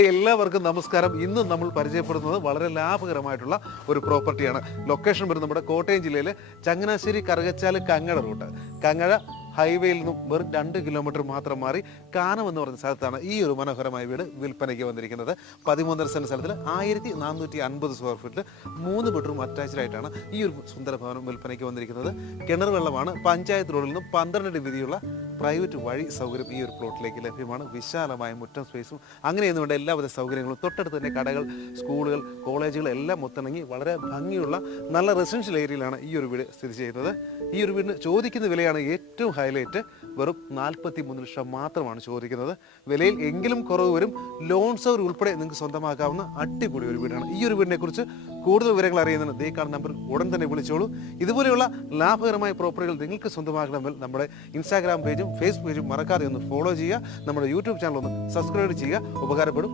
എല്ലാവർക്കും നമസ്കാരം. ഇന്ന് നമ്മൾ പരിചയപ്പെടുന്നത് വളരെ ലാഭകരമായിട്ടുള്ള ഒരു പ്രോപ്പർട്ടിയാണ്. ലൊക്കേഷൻ വരുന്നത് നമ്മുടെ കോട്ടയം ജില്ലയിലെ ചങ്ങനാശ്ശേരി കറുകച്ചാല് കങ്ങഴ റൂട്ട്. കങ്ങഴ ഹൈവേയിൽ നിന്നും വെറും 2 കിലോമീറ്റർ മാത്രം മാറി കാനം എന്ന് പറഞ്ഞ സ്ഥലത്താണ് ഈ ഒരു മനോഹരമായ വീട് വിൽപ്പനയ്ക്ക് വന്നിരിക്കുന്നത്. 13 സെന്റ് സ്ഥലത്തിൽ 1450 സ്ക്വയർ ഫീറ്റിൽ 3 ബെഡ്റൂം അറ്റാച്ച്ഡ് ആയിട്ടാണ് ഈ ഒരു സുന്ദര ഭവനം വിൽപ്പനയ്ക്ക് വന്നിരിക്കുന്നത്. കിണർ വെള്ളമാണ്. പഞ്ചായത്ത് റോഡിൽ നിന്നും 12 അടി വീതിയുള്ള പ്രൈവറ്റ് വഴി സൗകര്യം ഈ ഒരു പ്ലോട്ടിലേക്ക് ലഭ്യമാണ്. വിശാലമായ മുറ്റം സ്പേസും അങ്ങനെയൊന്നും വേണ്ട എല്ലാവിധ സൗകര്യങ്ങളും തൊട്ടടുത്ത് തന്നെ കടകൾ, സ്കൂളുകൾ, കോളേജുകൾ എല്ലാം ഒത്തിണങ്ങി വളരെ ഭംഗിയുള്ള നല്ല റെസിഡൻഷ്യൽ ഏരിയയിലാണ് ഈ ഒരു വീട് സ്ഥിതി ചെയ്യുന്നത്. ഈ ഒരു വീടിന് ചോദിക്കുന്ന വിലയാണ് ഏറ്റവും ഹൈലൈറ്റ്. വെറും 43 ലക്ഷം മാത്രമാണ് ചോദിക്കുന്നത്. വിലയിൽ എങ്കിലും കുറവ് വരും. ലോൺ സൗകര്യം ഉൾപ്പെടെ നിങ്ങൾക്ക് സ്വന്തമാക്കാവുന്ന അടിപൊളി ഒരു വീടാണ്. ഈ ഒരു വീടിനെ കുറിച്ച് കൂടുതൽ വിവരങ്ങൾ അറിയുന്നതിന് ദേ കാണുന്ന നമ്പറിൽ ഉടൻ തന്നെ വിളിച്ചോളൂ. ഇതുപോലെയുള്ള ലാഭകരമായ പ്രോപ്പർട്ടികൾ നിങ്ങൾക്ക് സ്വന്തമാക്കണമെങ്കിൽ നമ്മുടെ ഇൻസ്റ്റാഗ്രാം പേജും ഫേസ്ബുക്ക് പേജും മറക്കാതെ ഒന്ന് ഫോളോ ചെയ്യുക. നമ്മുടെ യൂട്യൂബ് ചാനൽ ഒന്ന് സബ്സ്ക്രൈബ് ചെയ്യുക. ഉപകാരപ്പെടും.